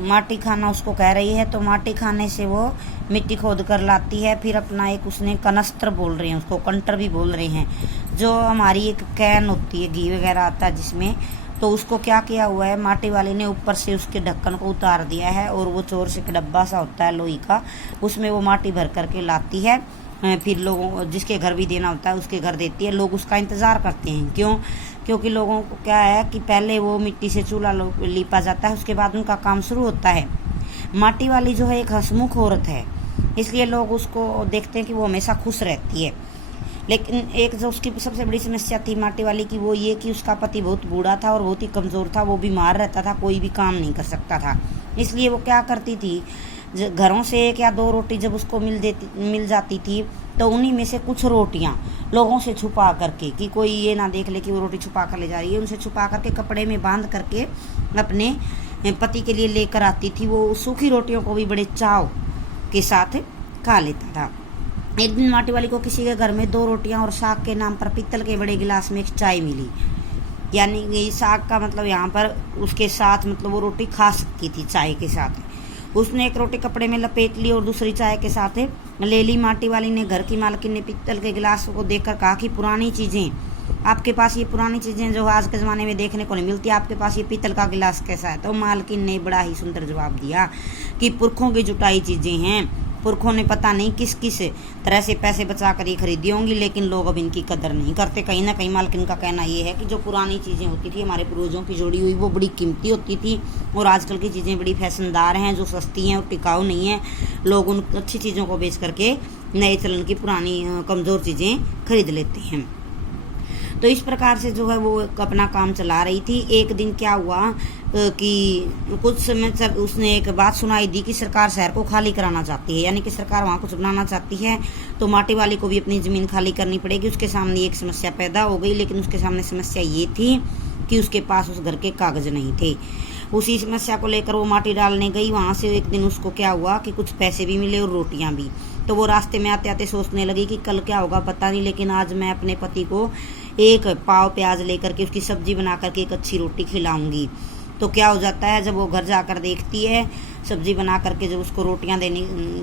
माटी खाना उसको कह रही है। तो माटी खाने से वो मिट्टी खोद कर लाती है। फिर अपना एक उसने कनस्तर बोल रहे हैं, उसको कंटर भी बोल रहे हैं, जो हमारी एक कैन होती है, घी वगैरह आता है जिसमें। तो उसको क्या किया हुआ है, माटी वाले ने ऊपर से उसके ढक्कन को उतार दिया है और वो चोर से एक डब्बा सा होता है लोही का, उसमें वो माटी भर करके लाती है। फिर लोगों जिसके घर भी देना होता है उसके घर देती है। लोग उसका इंतज़ार करते हैं, क्यों? क्योंकि लोगों को क्या है कि पहले वो मिट्टी से चूल्हा लीपा जाता है, उसके बाद उनका काम शुरू होता है। माटी वाली जो है एक हंसमुख औरत है, इसलिए लोग उसको देखते हैं कि वो हमेशा खुश रहती है। लेकिन एक जो उसकी सबसे बड़ी समस्या थी माटी वाली की, वो ये कि उसका पति बहुत बूढ़ा था और बहुत ही कमज़ोर था, वो बीमार रहता था, कोई भी काम नहीं कर सकता था। इसलिए वो क्या करती थी, घरों से 1 या 2 रोटी जब उसको मिल जाती थी, तो उन्हीं में से कुछ रोटियां लोगों से छुपा करके, कि कोई ये ना देख ले कि वो रोटी छुपा कर ले जा रही है, उनसे छुपा करके कपड़े में बांध करके अपने पति के लिए लेकर आती थी। वो सूखी रोटियों को भी बड़े चाव के साथ खा लेता था। एक दिन माटी वाली को किसी के घर में 2 रोटियां और साग के नाम पर पीतल के बड़े गिलास में एक चाय मिली। यानी ये साग का मतलब यहाँ पर उसके साथ मतलब वो रोटी खा सकती थी चाय के साथ। उसने एक रोटी कपड़े में लपेट ली और दूसरी चाय के साथ ले ली। माटी वाली ने घर की मालकिन ने पीतल के गिलास को देखकर कहा कि पुरानी चीज़ें, आपके पास ये पुरानी चीज़ें जो आज के ज़माने में देखने को नहीं मिलती, आपके पास ये पीतल का गिलास कैसा है? तो मालकिन ने बड़ा ही सुंदर जवाब दिया कि पुरखों की जुटाई चीज़ें हैं, पुरखों ने पता नहीं किस किस तरह से पैसे बचा कर ये खरीदी होंगी, लेकिन लोग अब इनकी कदर नहीं करते। कहीं ना कहीं मालकिन का कहना ये है कि जो पुरानी चीज़ें होती थी हमारे पूर्वजों की जोड़ी हुई, वो बड़ी कीमती होती थी, और आजकल की चीज़ें बड़ी फैशनदार हैं, जो सस्ती हैं और टिकाऊ नहीं हैं। लोग उन अच्छी चीज़ों को बेच करके नए चलन की पुरानी कमज़ोर चीज़ें खरीद लेते हैं। तो इस प्रकार से जो है वो अपना काम चला रही थी। एक दिन क्या हुआ कि कुछ समय तक उसने एक बात सुनाई दी कि सरकार शहर को खाली कराना चाहती है, यानी कि सरकार वहाँ कुछ बनाना चाहती है, तो माटी वाली को भी अपनी ज़मीन खाली करनी पड़ेगी। उसके सामने एक समस्या पैदा हो गई, लेकिन उसके सामने समस्या ये थी कि उसके पास उस घर के कागज़ नहीं थे। उसी समस्या को लेकर वो माटी डालने गई। वहाँ से एक दिन उसको क्या हुआ कि कुछ पैसे भी मिले और रोटियाँ भी। तो वो रास्ते में आते आते सोचने लगी कि कल क्या होगा पता नहीं, लेकिन आज मैं अपने पति को एक पाव प्याज लेकर के उसकी सब्जी बना करके एक अच्छी रोटी खिलाऊंगी। तो क्या हो जाता है, जब वो घर जाकर देखती है सब्जी बना करके, जब उसको रोटियां देने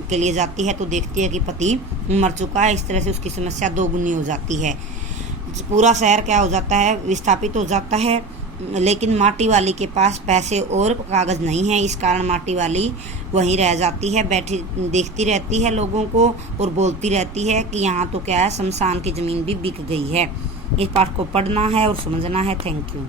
के लिए जाती है तो देखती है कि पति मर चुका है। इस तरह से उसकी समस्या दोगुनी हो जाती है। पूरा शहर क्या हो जाता है, विस्थापित हो जाता है, लेकिन माटी वाली के पास पैसे और कागज़ नहीं है। इस कारण माटी वाली वहीं रह जाती है, बैठी देखती रहती है लोगों को और बोलती रहती है कि यहाँ तो क्या है, शमशान की ज़मीन भी बिक गई है। इस पाठ को पढ़ना है और समझना है। Thank you.